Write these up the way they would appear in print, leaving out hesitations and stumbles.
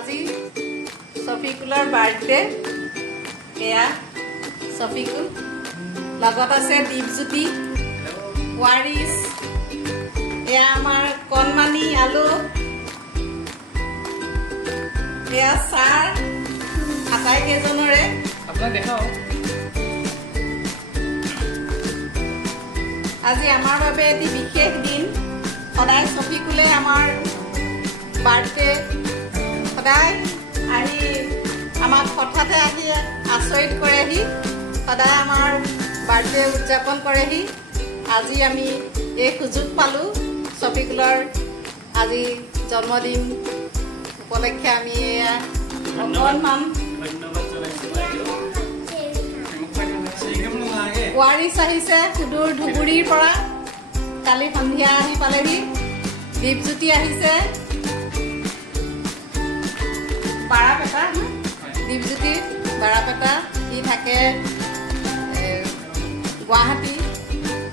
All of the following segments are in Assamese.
আজি সফিকুলৰ বাৰ্থডে এয়া সফিকুল লগত আছে দীপজ্যোতি ওয়াৰিস এয়া আমাৰ কণমানি আলু এয়া সাৰ আটাই কেজনৰে আপোনাক দেখাও আজি আমাৰ বাবে এটি বিশেষ দিন সদায় সফিকুলে আমাৰ বাৰ্থডে সদায় আহি আমাক হঠাতে আহি আচৰিত কৰেহি সদায় আমাৰ বাৰ্থডে উদযাপন কৰেহি আজি আমি এই সুযোগ পালোঁ সফিকুলৰ আজি জন্মদিন উপলক্ষে আমি এয়া অকণমান ওয়াৰিস আহিছে সুদূৰ ধুবুৰীৰ পৰা কালি সন্ধিয়া আহি পালেহি দীপজ্যোতি আহিছে বাৰাপেটা দীপজ্যোতি বাৰাপেটা ই থাকে গুৱাহাটী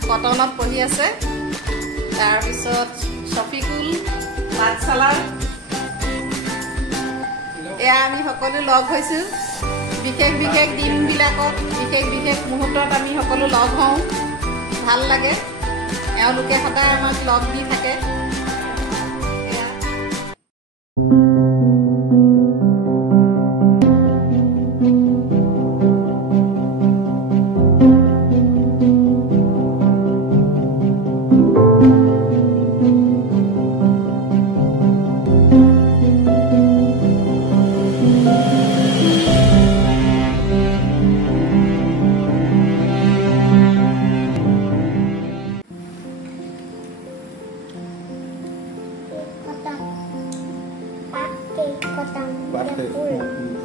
কটনত পঢ়ি আছে তাৰপিছত সফিকুল পাঠশালাৰ এয়া আমি সকলো লগ হৈছোঁ বিশেষ বিশেষ দিনবিলাকত বিশেষ বিশেষ মুহূৰ্তত আমি সকলো লগ হওঁ ভাল লাগে এওঁলোকে সদায় আমাক লগ দি থাকে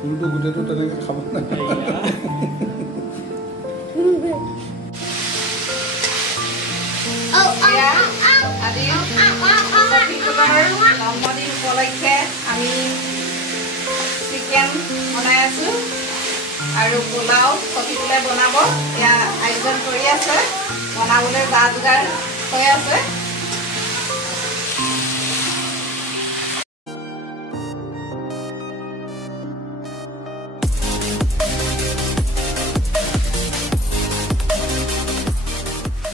ফুলটো গোটেইটো তেনেকৈ খাব জন্মদিন উপলক্ষে আমি চিকেন বনাই আছোঁ আৰু পোলাও সফিকুলে বনাব এয়া আয়োজন কৰি আছে বনাবলৈ যা যোগাৰ হৈ আছে